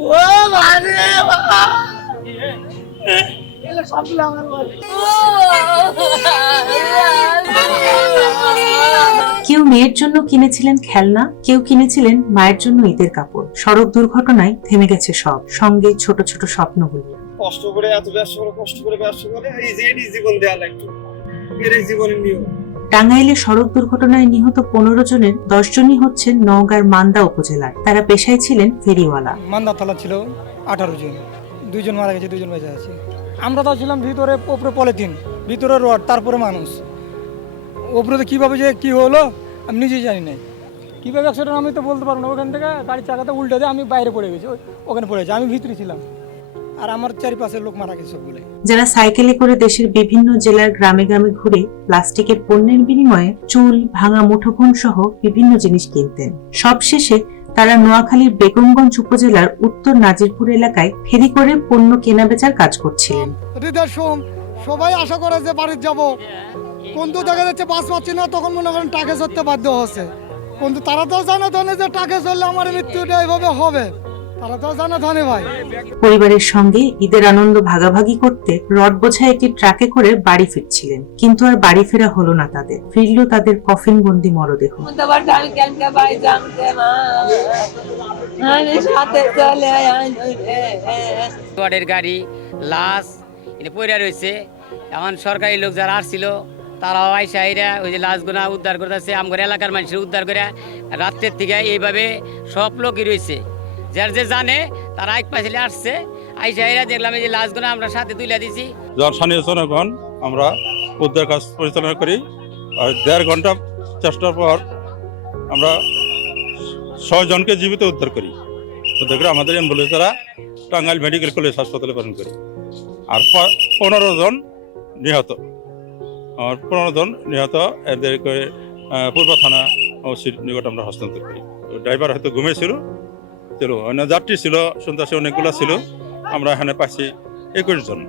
ও মানে এগুলো সবগুলো আমার বলে। কেউ মেয়ের জন্য কিনেছিলেন খেলনা, কেউ কিনেছিলেন মায়ের জন্য ঈদের কাপড়। সড়ক দুর্ঘটনায় থেমে গেছে সব, সঙ্গে ছোট ছোট স্বপ্নগুলো। কষ্ট করে এত ব্যবসা করে এই যে জীবন দেওয়া লাগতো, এর জীবনের নিয়ম। টাঙ্গাইলে সড়ক দুর্ঘটনায় নিহত 15 জনের 10 জনই হচ্ছেন নওগাঁর মান্দা উপজেলার। তারা পেশায় ছিলেন ফেরিওয়ালা। মান্দা থালা ছিল 18 জন, 2 জন মারা গেছে, 2 জন বেঁচে আছে। আমরা তো ছিলাম ভিতরে, উপরে পলিথিন, ভিতরে রড, তারপরে মানুষ। উপরে তো কীভাবে যে কী হলো আমি নিজেই জানি না। কীভাবে অ্যাক্সিডেন্ট আমি তো বলতে পারবো না। ওখান থেকে গাড়ির চাকাটা উল্টে দিয়ে আমি বাইরে পড়ে গেছি, ওখানে পড়েছি, আমি ভিতরে ছিলাম। আর আমার চারিপাশের লোক মারা গেছে সবগুলো। যারা সাইকেলে করে দেশের বিভিন্ন জেলার গ্রামে গ্রামে ঘুরে প্লাস্টিকের পণ্যের বিনিময়ে চুল, ভাঙা মুঠোফোন সহ বিভিন্ন জিনিস কিনতেন, সবশেষে তারা নোয়াখালীর বেগমগঞ্জ উপজেলার উত্তর নাজিরপুর এলাকায় ফেরি করে পণ্য কেনাবেচার কাজ করছিলেন। সবাই আশা করে যে বাড়ি যাব, কিন্তু দেখা যাচ্ছে বাস পাচ্ছি না, তখন মনে করেন টাকা চড়তে বাধ্য হচ্ছে। কিন্তু তারা তো জানে ধনে যে টাকা চললে আমার মৃত্যুটা এইভাবে হবে, তারা তো জানে ধনে ভাই। পরিবারের সঙ্গে ঈদের আনন্দ ভাগাভাগি করতে রড বোঝায় একটি ট্রাকে করে বাড়ি ফিরছিলেন, কিন্তু আর বাড়ি ফেরা হলো না তাদের। ফিরল তাদের কফিন বন্দি মরদেহ। গাড়ি লাশ এটা পড়ে রয়েছে। এখন সরকারি লোক যারা আসছিল তারাও আইসা এরা ওই যে লাশগুনা উদ্ধার করতেছে। আমার এলাকার মানুষের উদ্ধার করে রাত্রের থেকে এইভাবে সব লোকই রয়েছে। যার যে জানে তারা এক পাশে আসছে, আইসা এরা দেখলাম এই যে লাশগুনা আমরা সাথে তুলে দিছি। স্থানীয় জনগণ আমরা উদ্ধার কাজ পরিচালনা করি। 1.5 ঘন্টা চেষ্টার পর আমরা 6 জনকে জীবিত উদ্ধার করি। উদ্ধার করে আমাদের অ্যাম্বুলেন্স দ্বারা টাঙ্গাইল মেডিকেল কলেজ হাসপাতালে প্রেরণ করি। আর 15 জন নিহত। আর 15 জন নিহত এদেরকে পূর্ব থানা ওসির নিকট আমরা হস্তান্তর করি। ড্রাইভার হয়তো ঘুমিয়েছিল, অন্য যাত্রী ছিল সন্ত্রাসী অনেকগুলো ছিল। আমরা এখানে পাচ্ছি 21 জন।